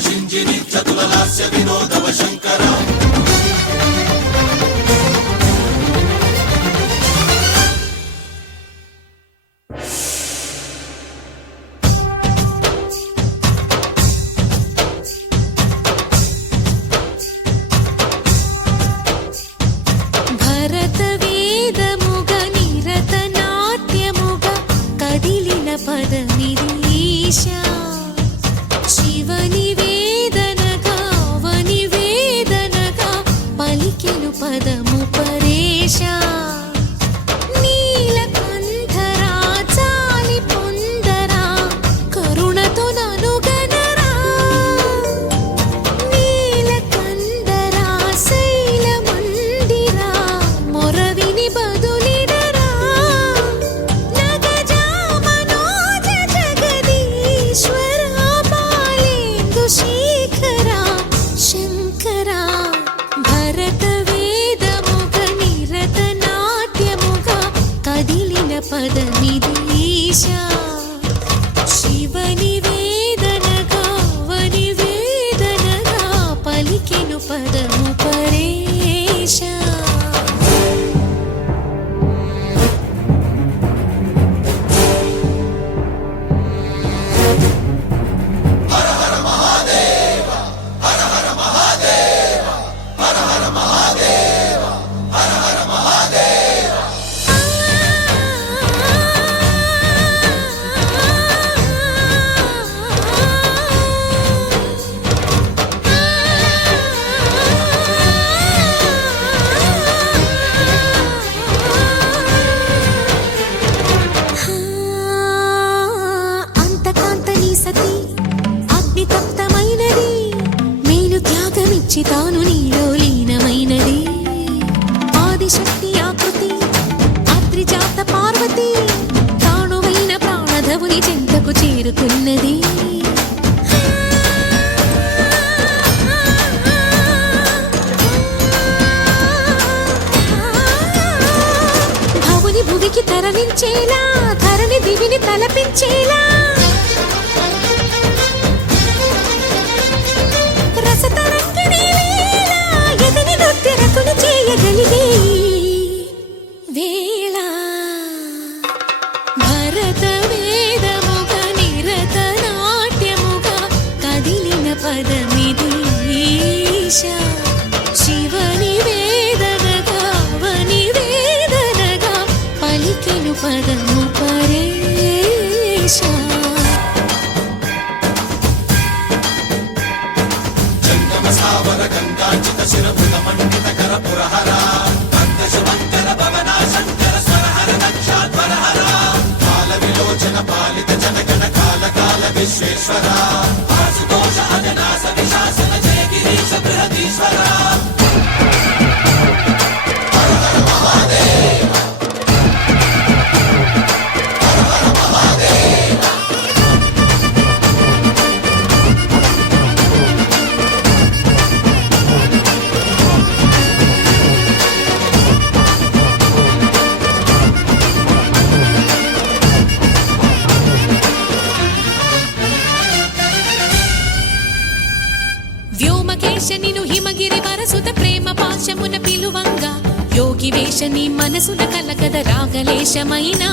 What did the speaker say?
శింజిని చతుల లాస్య వినోదవ శంకర తాను నీలో లీనమైనది ఆదిశక్తి ఆకృతి అద్రిజాత పార్వతి తానువైన ప్రాణధవుని చెంతకు చేరుకున్నది భవుని భువికి తరలించేలా ధరణి దివిని తలపించేలా శివని వేదనగా వని వేదనగా పలికెను పదము పరేశ జంగమ స్థావర గంగాచిత శిరభుత మండిత కర పురహర శంకర భవనా శంకర స్వరహర నక్షాధ్వరహర కాల విలోచన పాలిత జనగణ కాల కాల విశ్వేశ్వర ఆశుతోష అజనాస విశాసన జయ గిరీశ బృహదీశ్వర హర హర మహాదేవ హర హర మహాదేవ వ్యోమకేశనిను హిమగిరి వరసుత ప్రేమ పాశమున పిలువంగా యోగి వేషని మనసున కలకద రాగలేశమైనా